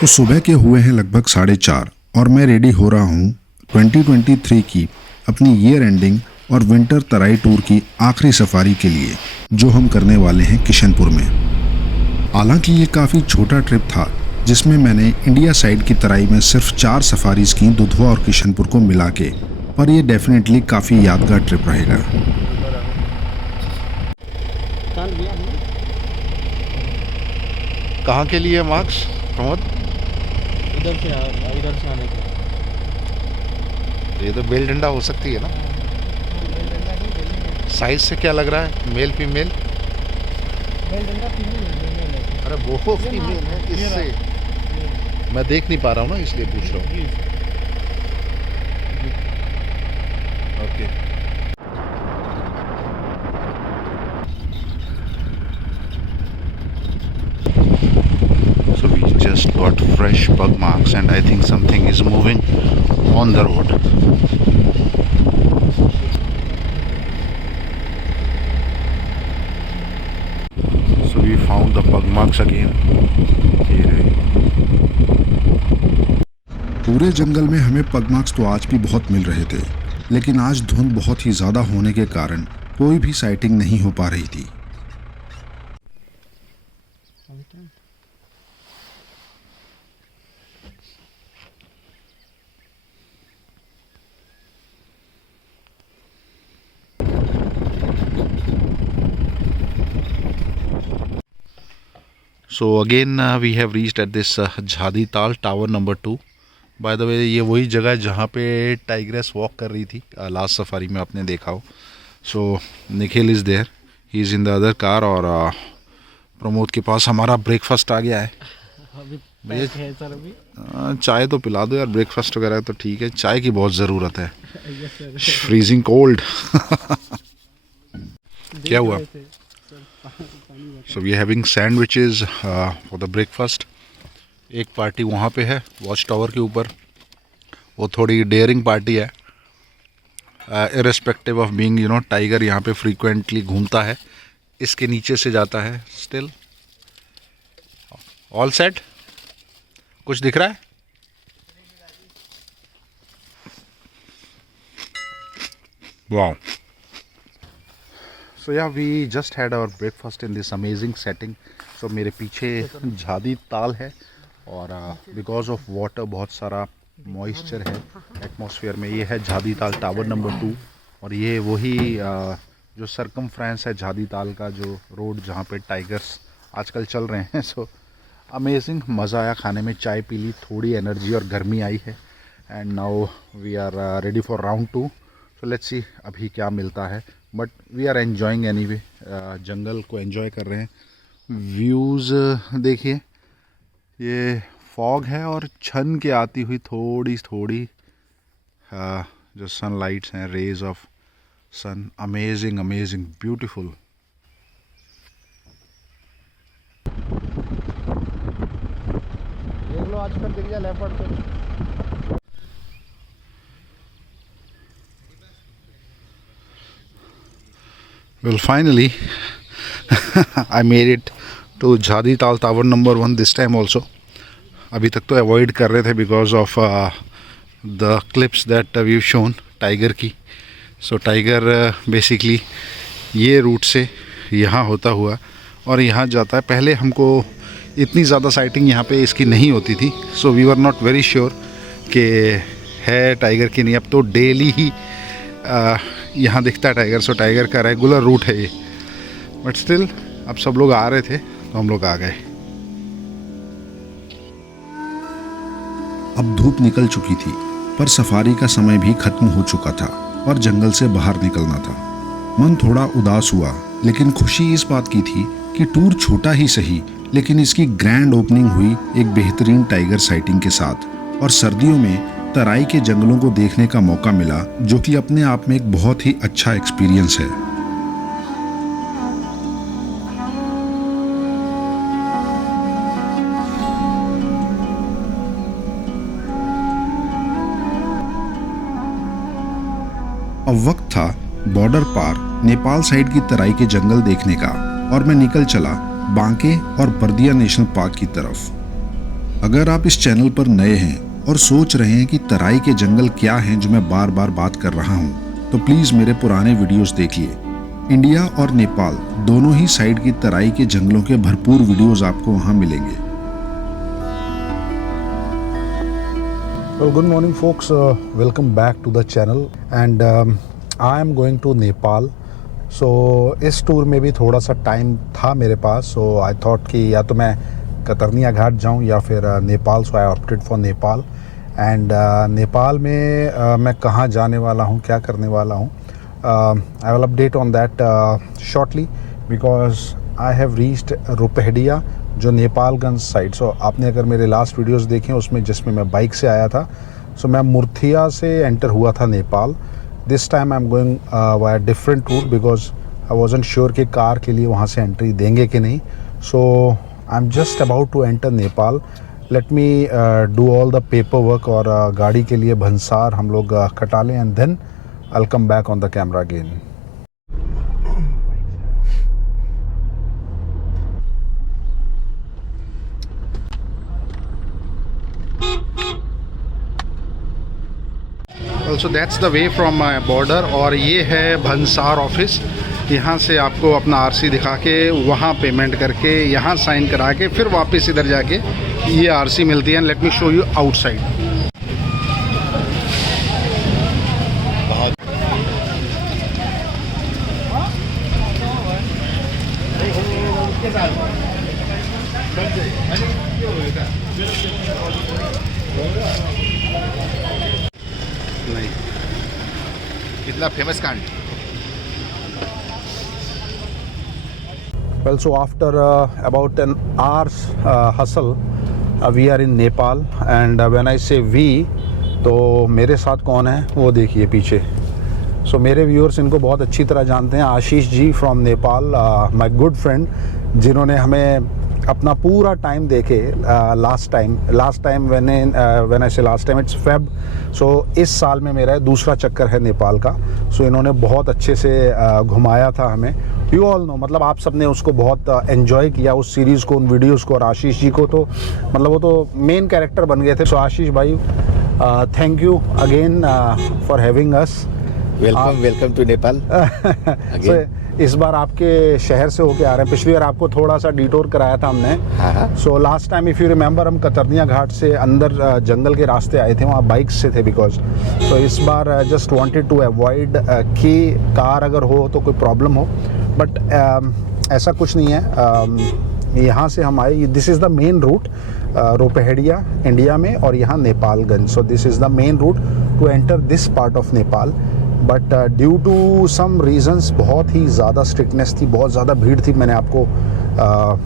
तो सुबह के हुए हैं लगभग 4:30 और मैं रेडी हो रहा हूँ 2023 की अपनी ईयर एंडिंग और विंटर तराई टूर की आखिरी सफारी के लिए, जो हम करने वाले हैं किशनपुर में। हालांकि ये काफ़ी छोटा ट्रिप था जिसमें मैंने इंडिया साइड की तराई में सिर्फ 4 सफारीज की, दुधवा और किशनपुर को मिला के, पर ये डेफिनेटली काफ़ी यादगार ट्रिप रहेगा। कहाँ के लिए मार्क्स प्रमोद? इधर से आने के ये तो बेल डंडा हो सकती है ना? साइज से क्या लग रहा है? Male female? अरे वो फीमेल है, इससे मैं देख नहीं पा रहा हूँ ना, इसलिए पूछ रहा हूँ। Okay, so we just got fresh bug marks and I think something is moving on the road. So we found the bug marks again. पूरे जंगल में हमें पग मार्क्स तो आज भी बहुत मिल रहे थे, लेकिन आज धुंध बहुत ही ज़्यादा होने के कारण कोई भी साइटिंग नहीं हो पा रही थी। So again we have reached at this झादी ताल tower number 2. By the way ये वही जगह है जहाँ पे टाइग्रेस वॉक कर रही थी लास्ट सफारी में, आपने देखा हो. So Nikhil is there, he is in the other car और प्रमोद के पास हमारा ब्रेकफास्ट आ गया है. भैया चाय तो पिला दो यार, ब्रेकफास्ट वगैरह तो ठीक है, चाय की बहुत ज़रूरत है. Freezing cold. क्या हुआ? So we are having sandwiches for the breakfast. एक पार्टी वहाँ पे है वॉच टावर के ऊपर, वो थोड़ी डेयरिंग पार्टी है. Irrespective of being you know tiger यहाँ पे फ्रीक्वेंटली घूमता है, इसके नीचे से जाता है. Still all set? कुछ दिख रहा है? Wow. So yeah, we just had our breakfast in this amazing setting. So मेरे पीछे झादी ताल है और बिकॉज ऑफ वाटर बहुत सारा मॉइस्चर है एटमॉस्फेयर में. ये है झादी ताल टावर नंबर 2 और ये वही जो सरकमफ्रेंस है झादी ताल का, जो रोड जहाँ पे टाइगर्स आजकल चल रहे हैं. सो अमेजिंग, मज़ा आया खाने में, चाय पी ली, थोड़ी एनर्जी और गर्मी आई है. And now we are ready for round 2. So let's see अभी क्या मिलता है, but we are enjoying anyway. जंगल को एंजॉय कर रहे हैं. व्यूज़ देखिए, ये फॉग है और छन के आती हुई थोड़ी थोड़ी जो सनलाइट्स हैं, rays of sun. Amazing amazing beautiful. देख लो आजकल दिख गया लेपर्ड तो. Well, finally, I made it to झादी ताल tower number 1 this time also. अभी तक तो अवॉइड कर रहे थे because of the clips that we shown tiger की. सो टाइगर बेसिकली ये रूट से यहाँ होता हुआ और यहाँ जाता है. पहले हमको इतनी ज़्यादा साइटिंग यहाँ पे इसकी नहीं होती थी, so we were not very sure कि है टाइगर की नहीं. अब तो डेली ही यहाँ दिखता है टाइगर. सो टाइगर का रेगुलर रूट है ये, बट स्टिल अब सब लोग आ रहे थे तो हम लोग आ गए. अब धूप निकल चुकी थी, पर सफारी का समय भी खत्म हो चुका था और जंगल से बाहर निकलना था. मन थोड़ा उदास हुआ, लेकिन खुशी इस बात की थी कि टूर छोटा ही सही, लेकिन इसकी ग्रैंड ओपनिंग हुई एक बेहतरीन टाइगर साइटिंग के साथ. और सर्दियों में तराई के जंगलों को देखने का मौका मिला, जो कि अपने आप में एक बहुत ही अच्छा एक्सपीरियंस है. अब वक्त था बॉर्डर पार नेपाल साइड की तराई के जंगल देखने का और मैं निकल चला बांके और बर्दिया नेशनल पार्क की तरफ. अगर आप इस चैनल पर नए हैं और सोच रहे हैं कि तराई के जंगल क्या हैं जो मैं बार बार बात कर रहा हूँ, तो प्लीज मेरे पुराने वीडियोस देखिए। इंडिया और नेपाल दोनों ही साइड की तराई के जंगलों के भरपूर वीडियोस आपको वहां मिलेंगे। Well, good morning folks, welcome back to the channel and I am going to Nepal. So इस टूर में भी थोड़ा सा टाइम था मेरे पास, so I thought कि या तो मैं कतरनिया घाट जाऊं या फिर Nepal, so I opted for Nepal. And Nepal में मैं कहाँ जाने वाला हूँ, क्या करने वाला हूँ, I will update on that shortly because I have reached रुपहडिया, जो नेपालगंज साइड। सो आपने अगर मेरे लास्ट वीडियोस देखे उसमें जिसमें मैं बाइक से आया था, सो मैं मुर्थिया से एंटर हुआ था Nepal. This time I am going via different route because I wasn't sure कि कार के लिए वहाँ से एंट्री देंगे कि नहीं। So I am just about to enter Nepal. Let me do all the paper work और गाड़ी के लिए भंसार हम लोग कटा लें and then I will come back on the camera again. Also that's the way from border और ये है भंसार ऑफिस। यहाँ से आपको अपना आरसी दिखा के वहाँ पेमेंट करके यहाँ साइन करा के फिर वापस इधर जाके ये आरसी मिलती है। Let me show you outside. नहीं कितना फेमस कांड। Well, so after about an hour's hustle, we are in Nepal and when I say we, तो मेरे साथ कौन है वो देखिए पीछे। सो मेरे व्यूअर्स इनको बहुत अच्छी तरह जानते हैं, Ashish ji from Nepal, my good friend, जिन्होंने हमें अपना पूरा टाइम देके लास्ट टाइम व्हेन आई से लास्ट टाइम इट्स फेब। सो इस साल में मेरा दूसरा चक्कर है नेपाल का। सो इन्होंने बहुत अच्छे से घुमाया था हमें। यू ऑल नो, मतलब आप सबने उसको बहुत एंजॉय किया उस सीरीज़ को, उन वीडियोस को। और आशीष जी को तो मतलब वो तो मेन कैरेक्टर बन गए थे। सो आशीष भाई, thank you again for having us. Welcome to Nepal. इस बार आपके शहर से होके आ रहे हैं। पिछली बार आपको थोड़ा सा डिटोर कराया था हमने। So last time if you remember हम कतरनिया घाट से अंदर जंगल के रास्ते आए थे, वहाँ बाइक से थे बिकॉज। सो इस बार जस्ट वांटेड टू अवॉइड कि कार अगर हो तो कोई प्रॉब्लम हो, बट ऐसा कुछ नहीं है। यहाँ से हम आए, this is the main route Rupaidiha India में और यहाँ Nepalgunj. So this is the main route to enter this part of Nepal. But due to some reasons बहुत ही ज़्यादा स्ट्रिक्टनेस थी, बहुत ज़्यादा भीड़ थी। मैंने आपको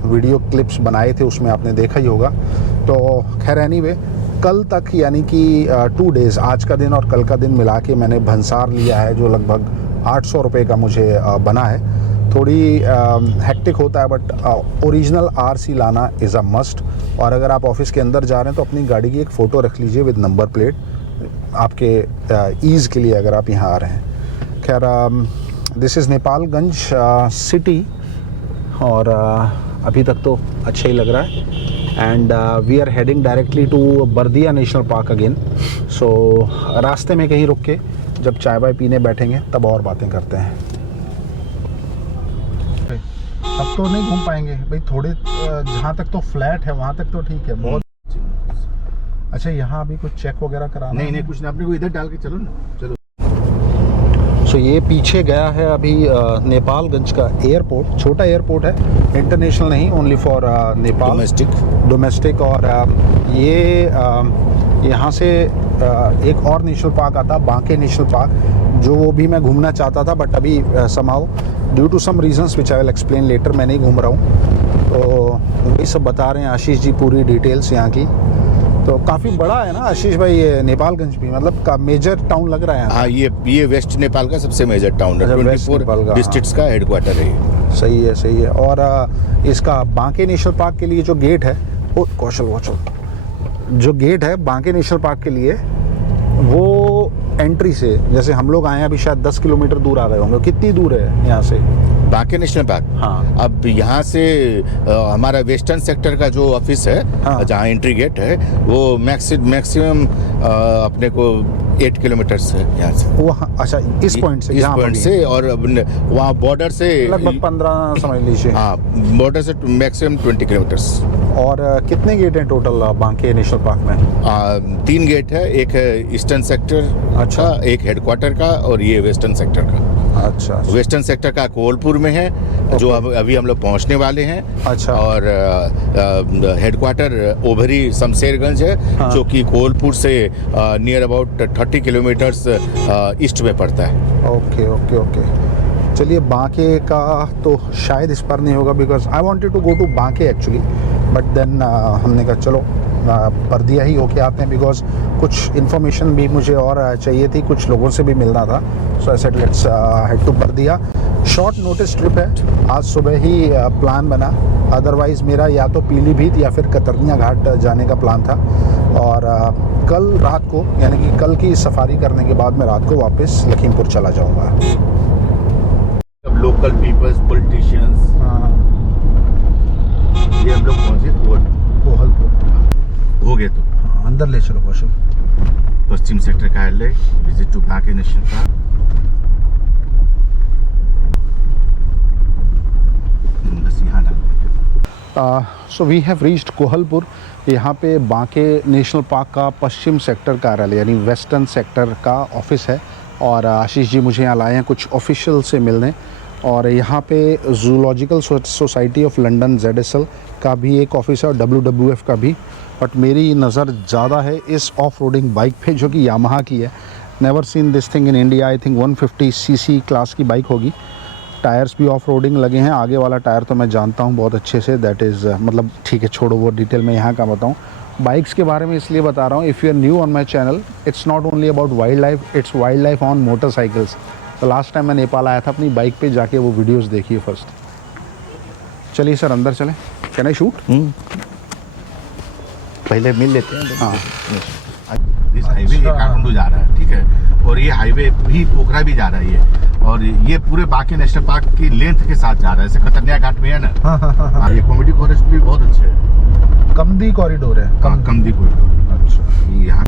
वीडियो क्लिप्स बनाए थे, उसमें आपने देखा ही होगा। तो खैर एनीवे, कल तक यानी कि 2 डेज़, आज का दिन और कल का दिन मिला के मैंने भंसार लिया है, जो लगभग 800 रुपये का मुझे बना है। थोड़ी हेक्टिक होता है बट ओरिजिनल आरसी लाना इज़ अ मस्ट। और अगर आप ऑफिस के अंदर जा रहे हैं तो अपनी गाड़ी की एक फ़ोटो रख लीजिए विद नंबर प्लेट, आपके ईज़ के लिए अगर आप यहाँ आ रहे हैं। खैर दिस इज़ नेपालगंज सिटी और अभी तक तो अच्छा ही लग रहा है। And we are heading directly to Bardiya national park again. So रास्ते में कहीं रुक के जब चाय वाय पीने बैठेंगे तब और बातें करते हैं। अब तो नहीं घूम पाएंगे भाई, थोड़े जहाँ तक तो फ्लैट है वहाँ तक तो ठीक है बहुत। अच्छा, यहाँ अभी कुछ चेक वगैरह कराना? नहीं कुछ नहीं, अपने को इधर डाल के चलो ना, चलो। सो ये पीछे गया है अभी नेपालगंज का एयरपोर्ट। छोटा एयरपोर्ट है, इंटरनेशनल नहीं, ओनली फॉर नेपाल डोमेस्टिक। और ये यहाँ से एक और नेशनल पार्क आता है, बांके नेशनल पार्क, जो वो भी मैं घूमना चाहता था बट अभी somehow due to some reasons which I will explain later मैं नहीं घूम रहा हूँ। तो वही सब बता रहे हैं आशीष जी पूरी डिटेल्स यहाँ की। तो काफ़ी बड़ा है ना आशीष भाई ये नेपालगंज भी, मतलब का मेजर टाउन लग रहा है। हाँ, ये वेस्ट नेपाल का सबसे मेजर टाउन है। 24 डिस्ट्रिक्ट्स का हेडक्वार्टर है ये। सही है। और इसका बांके नेशनल पार्क के लिए जो गेट है, वो कौशल जो गेट है बांके नेशनल पार्क के लिए, वो एंट्री से जैसे हम लोग आए हैं अभी शायद 10 किलोमीटर दूर आ गए होंगे। कितनी दूर है यहाँ से? बांके नेशनल पार्क। हाँ। अब यहाँ से हमारा वेस्टर्न सेक्टर का जो ऑफिस है, हाँ। जहाँ एंट्री गेट है, वो मैक्सिमम अपने को 8 किलोमीटर है यहाँ से। वहाँ अच्छा इस पॉइंट से, इस यहाँ पॉइंट पर से, और वहाँ बॉर्डर से लगभग 15 समझ लीजिए। हाँ, बॉर्डर से मैक्सिमम 20 किलोमीटर्स। और कितने गेट हैं टोटल बांके नेशनल पार्क में? 3 गेट है, एक है ईस्टर्न सेक्टर अच्छा। का, एक हेडक्वार्टर का, और ये वेस्टर्न सेक्टर का। अच्छा। वेस्टर्न सेक्टर का कोलपुर में है, जो अभी हम लोग पहुंचने वाले हैं। अच्छा। और हेडक्वार्टर ओभरी शमशेरगंज है, हाँ। जो कि कोलपुर से नियर अबाउट 30 किलोमीटर्स ईस्ट में पड़ता है। Okay okay okay. चलिए, बांके का तो शायद इस पर नहीं होगा, because I wanted to go to Banke actually, but then हमने कहा चलो बर्दिया ही होके आते हैं, बिकॉज कुछ इन्फॉर्मेशन भी मुझे और चाहिए थी, कुछ लोगों से भी मिलना था। So I said let's head to Bardiya. Short notice trip है, आज सुबह ही प्लान बना, अदरवाइज़ मेरा या तो पीलीभीत या फिर कतरनिया घाट जाने का प्लान था। और कल रात को, यानी कि कल की सफारी करने के बाद मैं रात को वापस लखीमपुर चला जाऊँगा। लोकल पीपल्स, पॉलिटिशियंस, ये हम लोग पहुंचे कोहलपुर हो गए। तो अंदर ले चलो कौशल। पश्चिम सेक्टर कार्यालय, visit to Banke national park. बस यहाँ डाल। So we have reached Kohalpur. यहाँ पे बांके नेशनल पार्क का पश्चिम सेक्टर कार्यालय यानी वेस्टर्न सेक्टर का ऑफिस है, और आशीष जी मुझे यहाँ लाए हैं कुछ ऑफिशियल से मिलने। और यहाँ पे zoological society of London ZSL का भी एक ऑफिस है और WWF का भी, बट मेरी नज़र ज़्यादा है इस ऑफ रोडिंग बाइक पे जो कि यामाहा की है। Never seen this thing in India. I think 150cc class की बाइक होगी। टायर्स भी ऑफ रोडिंग लगे हैं, आगे वाला टायर तो मैं जानता हूँ बहुत अच्छे से, दैट इज़ मतलब ठीक है, छोड़ो वो डिटेल मैं यहाँ का बताऊँ। बाइक्स के बारे में इसलिए बता रहा हूँ, if you are new on my channel, it's not only about wildlife, it's wildlife on motorcycles. तो लास्ट टाइम मैं नेपाल आया था, अपनी बाइक पे जाके वो वीडियोस देखिए फर्स्ट। चलिए सर अंदर चलें। Can I shoot? पहले मिल लेते हैं। हाँ। इस हाईवे ये काठमांडू जा रहा है, ठीक है, और ये हाईवे भी पोखरा भी जा रहा है ये, और ये पूरे बांके नेशनल पार्क की लेंथ के साथ जा रहा है। जैसे कतरनिया घाट में है ना, हाँ, ये कॉमेडी फॉरेस्ट भी बहुत अच्छे है। कमदी कॉरिडोर है। कमदी कॉरिडोर। अच्छा। यहाँ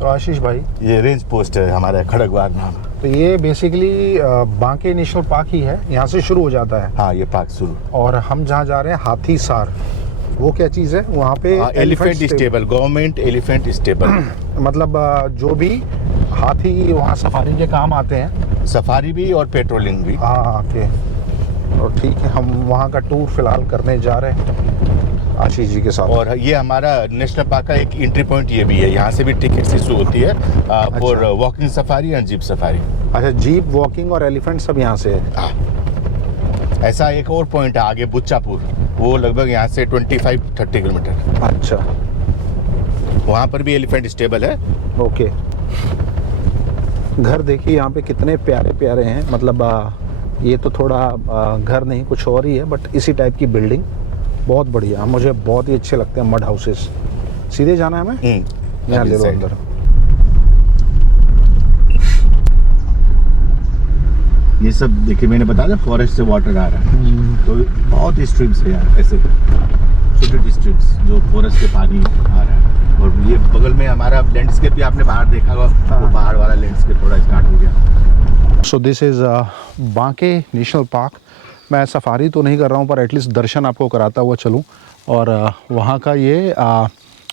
तो आशीष भाई, ये रेंज पोस्ट है हमारा, खड़गवार नाम। तो ये बेसिकली बांके नेशनल पार्क ही है, यहाँ से शुरू हो जाता है। हाँ, ये पार्क शुरू। और हम जहाँ जा रहे हैं हाथीसार, वो क्या चीज़ है वहाँ पे? Elephant stable, government elephant stable. मतलब जो भी हाथी वहाँ सफारी के काम आते हैं। सफारी भी और पेट्रोलिंग भी। हाँ ओके। और ठीक है, हम वहाँ का टूर फिलहाल करने जा रहे हैं आशीष जी के साथ। और ये हमारा नेशनल पार्क का एक एंट्री पॉइंट ये भी है, यहाँ से भी टिकट इशू होती है for walking safari and jeep safari. अच्छा, जीप, वॉकिंग और एलिफेंट सब यहाँ से है। हाँ, ऐसा एक और पॉइंट है आगे बुच्चापुर, वो लगभग यहाँ से 25-30 किलोमीटर। अच्छा, वहाँ पर भी एलिफेंट स्टेबल है। ओके। घर देखिए यहाँ पे कितने प्यारे प्यारे हैं, मतलब ये तो थोड़ा घर नहीं कुछ और ही है, बट इसी टाइप की बिल्डिंग बहुत बढ़िया, मुझे बहुत ही अच्छे लगते हैं मड हाउसेस। सीधे जाना है हमें? यहाँ ले लो अंदर। ये सब देखिए, मैंने बताया फॉरेस्ट से वाटर आ रहा है, तो बहुत स्ट्रीम्स है यार, ऐसे छोटे स्ट्रीम्स जो फॉरेस्ट से पानी आ रहा है। और ये बगल में हमारा लैंडस्केप भी आपने बाहर देखा होगा, वो पहाड़ वाला लैंडस्केप थोड़ा स्टार्ट हो गया। सो this is Banke national park. मैं सफारी तो नहीं कर रहा हूँ, पर एटलीस्ट दर्शन आपको कराता हुआ चलूँ। और वहाँ का ये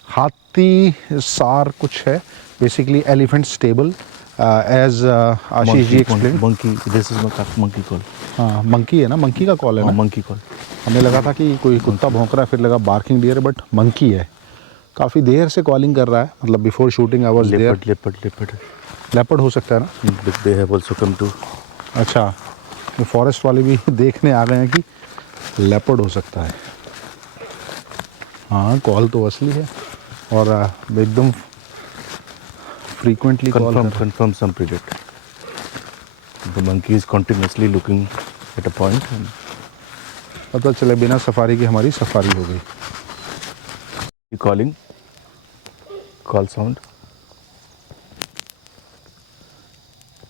हाथीसार कुछ है, basically elephant stable, as Ashish ji explain. Monkey, this is monkey call. हाँ, मंकी है ना, मंकी का कॉल है ना? Monkey call. हमें लगा था कि कोई कुत्ता भौंक रहा है, फिर लगा बार्किंग डियर, बट मंकी है। काफ़ी देर से कॉलिंग कर रहा है, मतलब before shooting I was there. Leopard हो सकता है ना? They have also come to. अच्छा, तो फॉरेस्ट वाले भी देखने आ गए हैं कि लेपर्ड हो सकता है। हाँ, कॉल तो असली है और एकदम frequently confirm some predator. The monkey is continuously looking at a point. पता चले बिना सफारी की हमारी सफारी हो गई। Calling, call sound.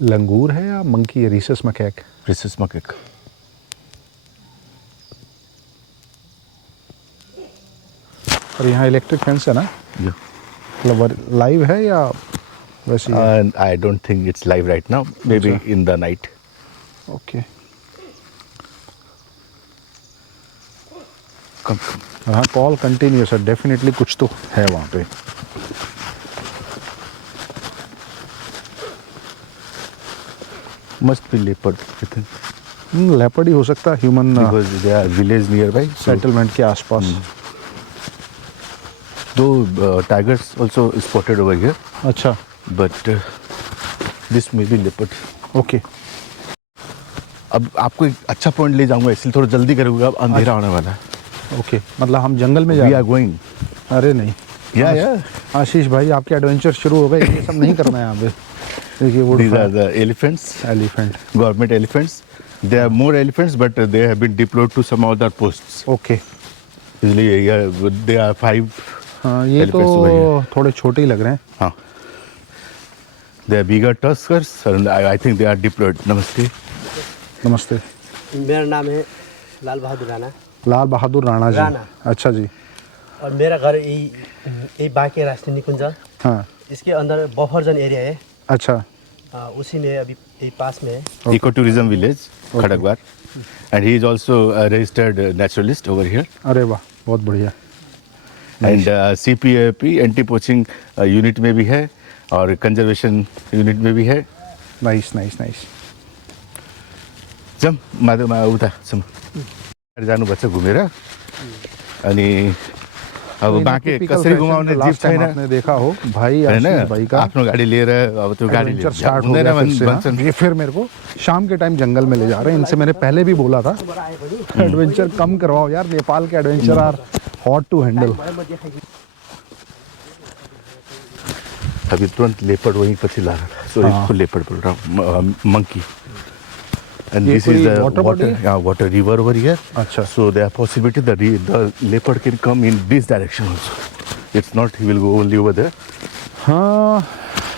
लंगूर है या मंकी है? Rhesus macaque. Rhesus macaque. और यहाँ इलेक्ट्रिक फेंस है ना, Yeah. मतलब लाइव है या वैसे ही है? And I don't think it's live right now. Maybe in the night. Okay. Come. हाँ, कॉल कंटिन्यूस है, डेफिनेटली कुछ तो है वहाँ पे। Must be leopard, I think. Leopard ही हो सकता है, human Because there are village nearby. So, settlement के आसपास। though tigers also spotted over here, अच्छा, but this may be leopard. Okay. अब आपको एक अच्छा पॉइंट ले जाऊंगा, इसलिए थोड़ा जल्दी करूंगा, अब अंधेरा होने वाला है। ओके, मतलब हम जंगल में जा We रहे are going. हैं? अरे नहीं Yeah. आशीष भाई, आपके एडवेंचर शुरू हो गए, ये सब नहीं करना है यहाँ पे। देखिए वो These are the elephants, elephant. government elephants. There are more elephants, but they have been deployed to some other posts. Okay. इसलिए yeah, there are 5. हाँ, ये Elephants over तो थोड़े छोटे ही लग रहे हैं। हाँ. They are bigger tuskers, and I think they are deployed. Namaste. नमस्ते। मेरा नाम है लाल बहादुर राणा लाल बहादुर राणा जी। राणा। अच्छा जी। और मेरा घर यही बाकी राष्ट्रीय निकुंज, हाँ, इसके अंदर बफर जोन एरिया है। अच्छा। उसी में अभी यही पास में है। Ecotourism village, Khadagwar. And he is also a registered naturalist over here. अरे वाह, बहुत बढ़िया। And CPAP anti-poaching unit में भी है और conservation unit में भी है. Nice nice nice. जम माधव उता जम जानुपर्छ घुमेर अनि अब बाँके कसरी घुमाउने जिप छैन आपने देखा हो भाई, हैन, आशीष भाई का आफ्नो गाडी लिएर अब त्यो गाडी एडवेंचर स्टार्ट हो गया फिर से। हाँ, ये फिर मेरे को शाम के टाइम जंगल में ले जा रहे हैं। इनसे मैंने पहले भी बोला था एडवेंचर कम करवाओ यार, नेपाल के adventure are hot to handle. अभी तुरंत लेपर्ड वहीं पछि ला रहा था, सो इसको लेपर्ड बोल रहा हूँ, मंकी। And ये this is कोई a water body है? water river over here. अच्छा। So there are possibility that the leopard can come in this direction also. It's not he will go only over there. हाँ,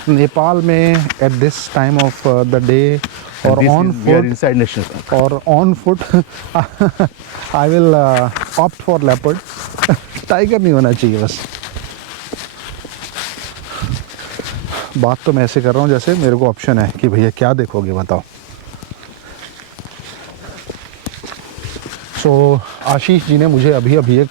नेपाल में at this time of the day और on we are foot inside national park. और on foot I will opt for leopard. Tiger नहीं होना चाहिए बस। बात तो मैं ऐसे कर रहा हूँ जैसे मेरे को ऑप्शन है कि भैया क्या देखोगे बताओ। सो आशीष जी ने मुझे अभी एक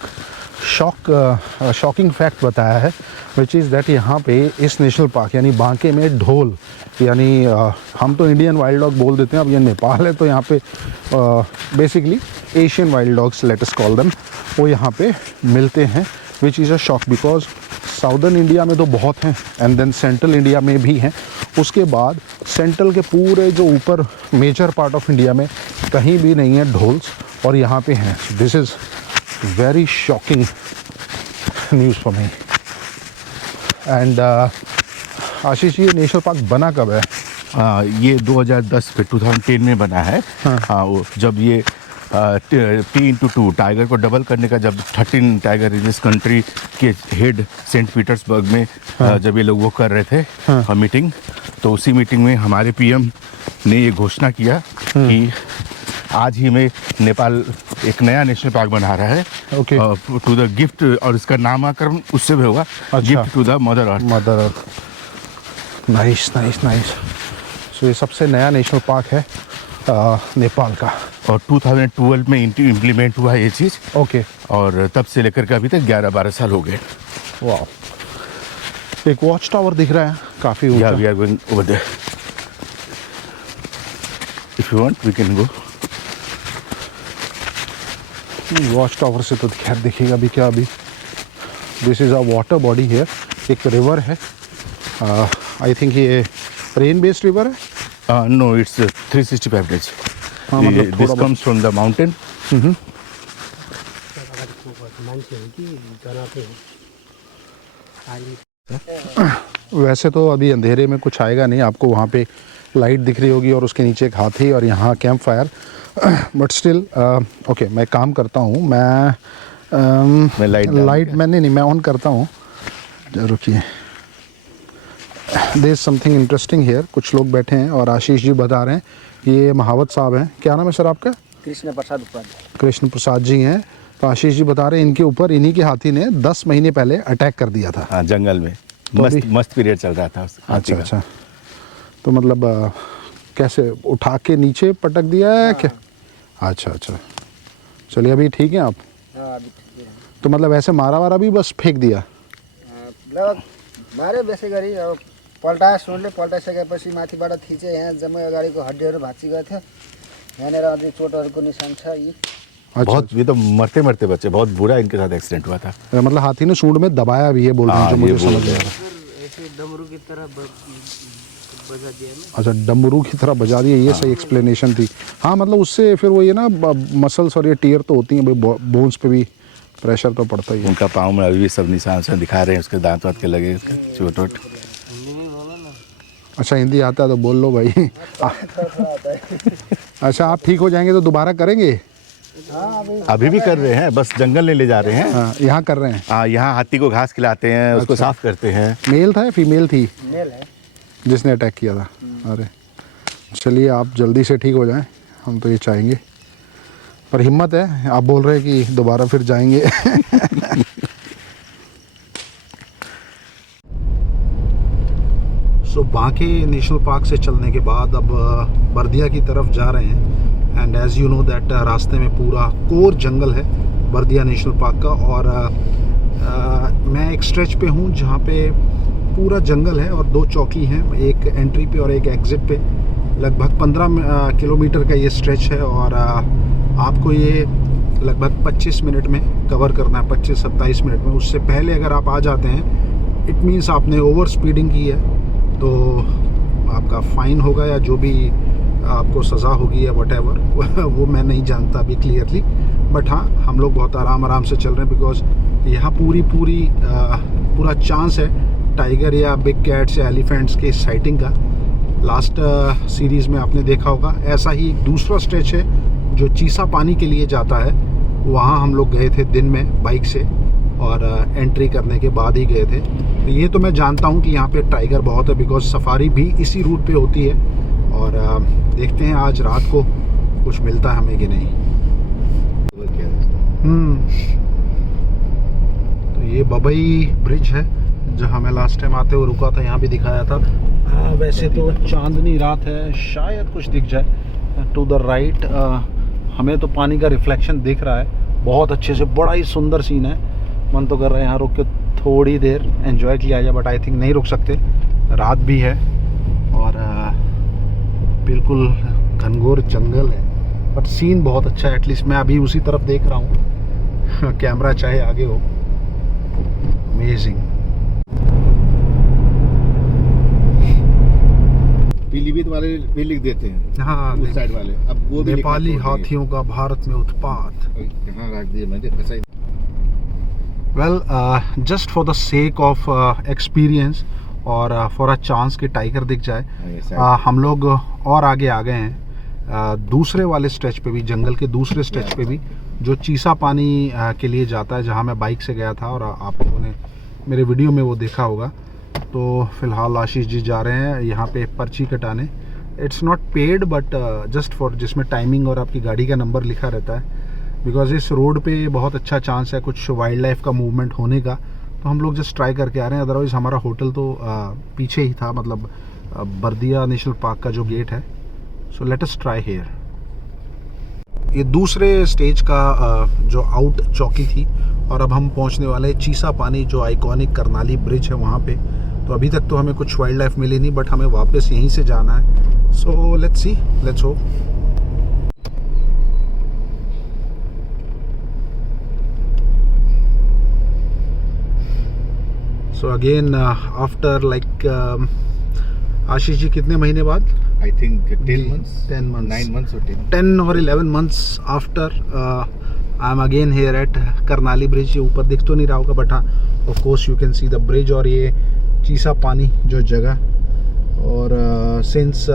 शॉकिंग फैक्ट बताया है, विच इज़ दैट यहाँ पे इस नेशनल पार्क यानी बांके में ढोल, यानी हम तो इंडियन वाइल्ड डॉग बोल देते हैं, अब ये नेपाल है तो यहाँ पे basically Asian wild dogs let us call them, वो यहाँ पे मिलते हैं, which is a shock because southern India में तो बहुत हैं एंड देन सेंट्रल इंडिया में भी हैं, उसके बाद सेंट्रल के पूरे जो ऊपर मेजर पार्ट ऑफ इंडिया में कहीं भी नहीं है ढोल्स, और यहाँ पे हैं। This is very shocking news for me. And Ashish, ये नेशनल पार्क बना कब है? ये 2010 में 2010 में बना है। हाँ, वो जब ये T/2 टाइगर को डबल करने का, जब 13 टाइगर इन दिस कंट्री के हेड सेंट पीटर्सबर्ग में जब ये लोग वो कर रहे थे मीटिंग, तो उसी मीटिंग में हमारे पीएम ने ये घोषणा किया कि आज ही में नेपाल एक नया नेशनल पार्क बना रहा है टू द गिफ्ट, और इसका नामकरण उससे भी होगा, gift to the mother earth. Mother earth. Nice nice nice. So ये सबसे नया नेशनल पार्क है नेपाल का, और 2012 में इम्प्लीमेंट हुआ ये चीज़। ओके। और तब से लेकर के अभी तक 11-12 साल हो गए। वाह, एक वॉच टावर दिख रहा है काफ़ी ऊंचा। We are going over there, if you want we can go. Watch tower से तो खैर दिखेगा भी क्या अभी। This is a water body here, एक रिवर है, आई थिंक ये रेन बेस्ड रिवर है। No, it's 365 days. हाँ, मतलब this comes from the mountain. वैसे तो अभी अंधेरे में कुछ आएगा नहीं, आपको वहाँ पे लाइट दिख रही होगी और उसके नीचे एक हाथी और यहाँ camp fire, but still okay. मैं काम करता हूँ, मैं लाइट मैंने नहीं, मैं ऑन करता हूँ। रुकिए, there is something interesting here. कुछ लोग बैठे हैं और आशीष जी बता रहे हैं, ये महावत साहब हैं। क्या नाम है सर आपका? कृष्ण प्रसाद उपाध्याय। कृष्ण प्रसाद जी हैं, तो आशीष जी बता रहे हैं इनके ऊपर इन्हीं के हाथी ने 10 महीने पहले अटैक कर दिया था। हाँ, जंगल में तो मस्त अभी- मस्त पीरियड चल रहा था उस हाथी का। अच्छा। तो मतलब कैसे उठा के नीचे पटक दिया है क्या? अच्छा। चलिए अभी ठीक है आप? हाँ अभी ठीक है। तो मतलब ऐसे मारा वारा भी बस फेंक दिया? लगभग मारे बेसै गरी अब पल्टाए सुनले पल्टाइसकेपछि माथिबाट थिचे यहाँ जम्मै अगाडिको हड्डीहरू भाँचिगएको थियो। यहाँनिर अझै चोटहरूको निशान छ यी। अच्छा। बहुत, ये तो मरते मरते बच्चे, बहुत बुरा इनके साथ एक्सीडेंट हुआ था। मतलब हाथी ने सूंड में दबाया भी है बोल रहे हैं, हाँ, जो मुझे ये बोल समझ रहे में आ हैं। रहा है। ऐसे डमरू की तरह बजा दिया ना। अच्छा, डमरू की तरह बजा दिया, ये सही एक्सप्लेनेशन थी। हाँ मतलब उससे फिर वो ये ना मसल्स और ये टीयर तो होती हैं, बोन्स पे भी प्रेशर तो पड़ता ही है। उनका पाँव में अभी भी सब निशान से दिखा रहे हैं, उसके दांत वात के लगे, उसके चोट वोट। अच्छा, हिंदी आता है तो बोल लो भाई। थोड़ा आता है। अच्छा, आप ठीक हो जाएंगे तो दोबारा करेंगे? हाँ अभी भी कर रहे हैं, बस जंगल नहीं ले जा रहे हैं। हाँ, यहाँ कर रहे हैं। हाँ, यहाँ हाथी को घास खिलाते हैं, उसको अच्छा। साफ करते हैं। मेल था या फीमेल थी मेल है। जिसने अटैक किया था? अरे चलिए, आप जल्दी से ठीक हो जाएं, हम तो ये चाहेंगे। पर हिम्मत है, आप बोल रहे हैं कि दोबारा फिर जाएंगे। सो बांके नेशनल पार्क से चलने के बाद अब बर्दिया की तरफ जा रहे हैं। And as you know that रास्ते में पूरा कोर जंगल है बर्दिया नेशनल पार्क का। और मैं एक स्ट्रेच पे हूँ जहाँ पे पूरा जंगल है और 2 चौकी हैं, एक एंट्री पे और एक एग्ज़िट पे। लगभग 15 किलोमीटर का ये स्ट्रेच है और आपको ये लगभग 25 मिनट में कवर करना है, 25-27 मिनट में। उससे पहले अगर आप आ जाते हैं, इट मीन्स आपने ओवर स्पीडिंग की है, तो आपका फ़ाइन होगा या जो भी आपको सज़ा होगी या व्हाटएवर वो मैं नहीं जानता अभी क्लियरली। बट हाँ, हम लोग बहुत आराम से चल रहे हैं बिकॉज़ यहाँ पूरा चांस है टाइगर या बिग कैट्स या एलिफेंट्स के साइटिंग का। लास्ट सीरीज़ में आपने देखा होगा ऐसा ही एक दूसरा स्ट्रेच है जो चीसा पानी के लिए जाता है। वहाँ हम लोग गए थे दिन में बाइक से और एंट्री करने के बाद ही गए थे। तो ये तो मैं जानता हूँ कि यहाँ पे टाइगर बहुत है बिकॉज सफारी भी इसी रूट पे होती है। और देखते हैं आज रात को कुछ मिलता है हमें कि नहीं। तो ये बबई ब्रिज है जहाँ मैं लास्ट टाइम आते हुए रुका था, यहाँ भी दिखाया था। वैसे तो चांदनी रात है, शायद कुछ दिख जाए। टू द राइट हमें तो पानी का रिफ्लेक्शन दिख रहा है बहुत अच्छे से, बड़ा ही सुंदर सीन है। मन तो कर रहा है यहाँ रुक के थोड़ी देर एंजॉय किया जाए, बट आई थिंक नहीं रुक सकते, रात भी है और बिल्कुल घनघोर जंगल है। बट सीन बहुत अच्छा है, एटलीस्ट मैं अभी उसी तरफ देख रहा हूँ कैमरा चाहे आगे हो। अमेजिंग। पीलीभीत वाले भी लिख देते हैं, हाँ, उस साइड वाले। अब वो भी नेपाली लिखना छोड़ हाथियों का भारत में उत्पात। दिए। यहाँ रख दिए मैंने, ऐसा ही। Well, just for the sake of experience और फॉर अ चांस कि टाइगर दिख जाए, हम लोग और आगे आ गए हैं दूसरे वाले स्ट्रेच पे भी, जंगल के दूसरे स्ट्रेच पे भी, जो चीसा पानी के लिए जाता है, जहाँ मैं बाइक से गया था और आप लोगों ने मेरे वीडियो में वो देखा होगा। तो फिलहाल आशीष जी जा रहे हैं यहाँ पे पर्ची कटाने। It's not paid but just for, जिसमें टाइमिंग और आपकी गाड़ी का नंबर लिखा रहता है। बिकॉज इस रोड पे बहुत अच्छा चांस है कुछ वाइल्ड लाइफ का मूवमेंट होने का, तो हम लोग जस्ट ट्राई करके आ रहे हैं। अदरवाइज़ हमारा होटल तो पीछे ही था, मतलब बर्दिया नेशनल पार्क का जो गेट है। So let us try here. ये दूसरे स्टेज का जो आउट चौकी थी और अब हम पहुंचने वाले चीसा पानी, जो आइकॉनिक करनाली ब्रिज है वहाँ पे। तो अभी तक तो हमें कुछ वाइल्ड लाइफ मिली नहीं, बट हमें वापस यहीं से जाना है। So let's see, let's hope. So again after like Ashish ji कितने महीने बाद? I think 10 months, 10 months, 9 months or 10. 10 or 11 months after I am again here at Karnali bridge. ये ऊपर दिख तो नहीं रहा होगा बट हाँ, of course you can see the bridge और ये चीसा पानी जो जगह। और सिंस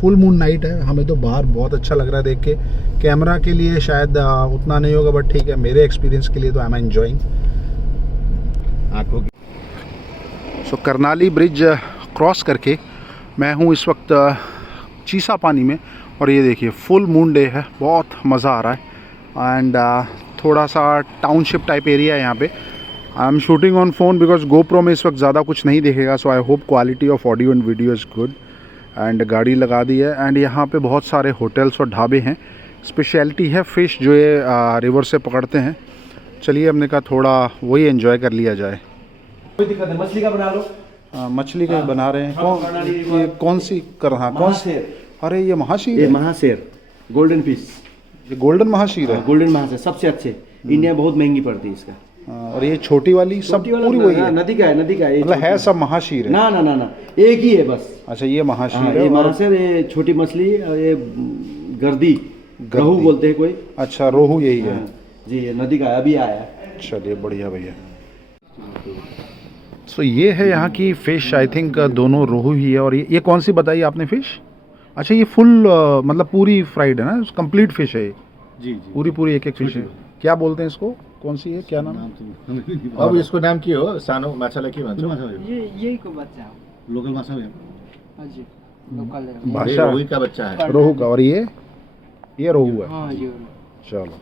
फुल मून नाइट है, हमें तो बाहर बहुत अच्छा लग रहा है देख के। कैमरा के लिए शायद उतना नहीं होगा बट ठीक है, मेरे एक्सपीरियंस के लिए तो आई एम एंजॉइंग। आँखों की सो करनाली ब्रिज क्रॉस करके मैं हूँ इस वक्त चीसा पानी में और ये देखिए फुल मून डे है, बहुत मज़ा आ रहा है। एंड थोड़ा सा टाउनशिप टाइप एरिया है यहाँ पे। I am shooting on phone because GoPro में इस वक्त ज़्यादा कुछ नहीं दिखेगा, so I hope quality of audio and video is good. And गाड़ी लगा दी है एंड यहाँ पे बहुत सारे होटल्स और ढाबे हैं। स्पेशलिटी है फ़िश जो ये रिवर से पकड़ते हैं। चलिए हमने कहा थोड़ा वही एंजॉय कर लिया जाए। कोई दिक्कत नहीं, मछली का बना लो। मछली का बना रहे हैं। कौन सी कर रहा कौन सी? अरे ये महाशीर ये है। महाशेर गोल्डन फिश, ये गोल्डन महाशीर है। गोल्डन महाशेर सबसे अच्छे, इंडिया में बहुत महंगी पड़ती है इसका। और ये छोटी वाली सब छोटी वाला पूरी वही है, नदी का है, नदी का है, ये मतलब है छोटी। सब महाशीर है। ना ना ना ना, एक ही है बस। अच्छा ये महाशीर हाँ, है। ये और महाशेर, ये छोटी मछली, और ये गर्दी, रोहू बोलते हैं कोई। अच्छा रोहू यही है। हाँ, जी ये नदी का है, अभी आया है। चलिए बढ़िया भैया। सो ये है यहाँ की फ़िश, आई थिंक दोनों रोहू ही है। और ये कौन सी बताई आपने फ़िश? अच्छा ये फुल मतलब पूरी फ्राइड है ना, कंप्लीट फ़िश है ये? जी जी। पूरी पूरी एक एक फ़िश है। क्या बोलते हैं इसको? कौन सी है, क्या नाम है? अब इसको नाम के हो सानो माछालाई के भन्छ? यही को बच्चा हो। लोकल माछा हो हजुर लोकल भाषा रोही का बच्चा है। रोहू का। और ये रोहू है। हाँ जी चलो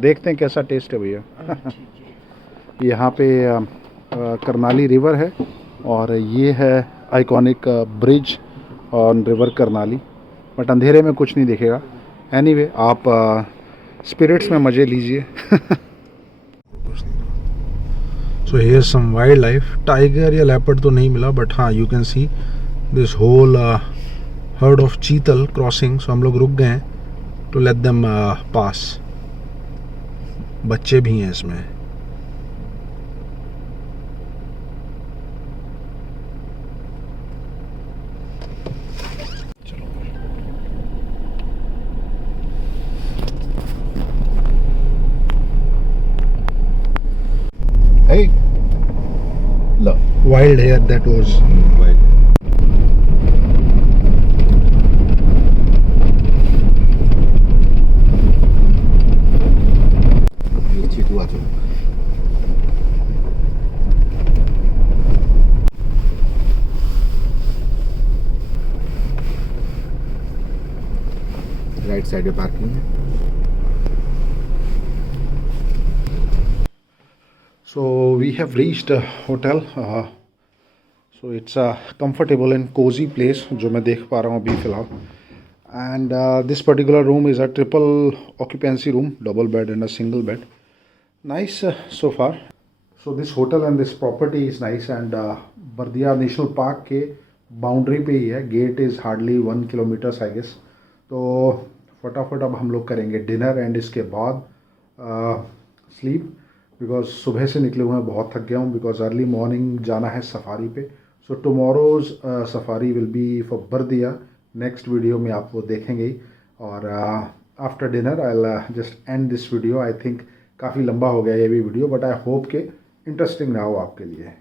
देखते हैं कैसा टेस्ट है भैया। यहाँ पे करनाली रिवर है और ये है iconic bridge on river Karnali, but अंधेरे में कुछ नहीं दिखेगा। एनीवे आप स्पिरिट्स में मज़े लीजिए। So here some wildlife. Tiger या लेपर्ड तो नहीं मिला, बट हाँ you can see this whole herd of chital crossing. सो हम लोग रुक गए हैं टू लेट देम पास। बच्चे भी हैं इसमें। Hey. Look. Wild hair that was. ये चितुआ जो राइट साइड में पार्किंग है। So we have reached a hotel. So it's a comfortable and cozy place जो मैं देख पा रहा हूँ अभी फ़िलहाल. And this particular room is a triple occupancy room, double bed and a single bed. Nice so far. So this hotel and this property is nice and Bardiya national park के boundary पे ही है. Gate is hardly 1 kilometer I guess. तो फटाफट अब हम लोग करेंगे dinner and इसके बाद स्लीप, बिकॉज सुबह से निकले हुए हैं, बहुत थक गया हूँ बिकॉज अर्ली मॉर्निंग जाना है सफारी पे. So tomorrow's safari will be for Bardiya. Next video में आप वो देखेंगे ही. और after dinner I will just end this video. I think काफ़ी लंबा हो गया ये भी वीडियो, बट आई होप के इंटरेस्टिंग रहा हो आपके लिए.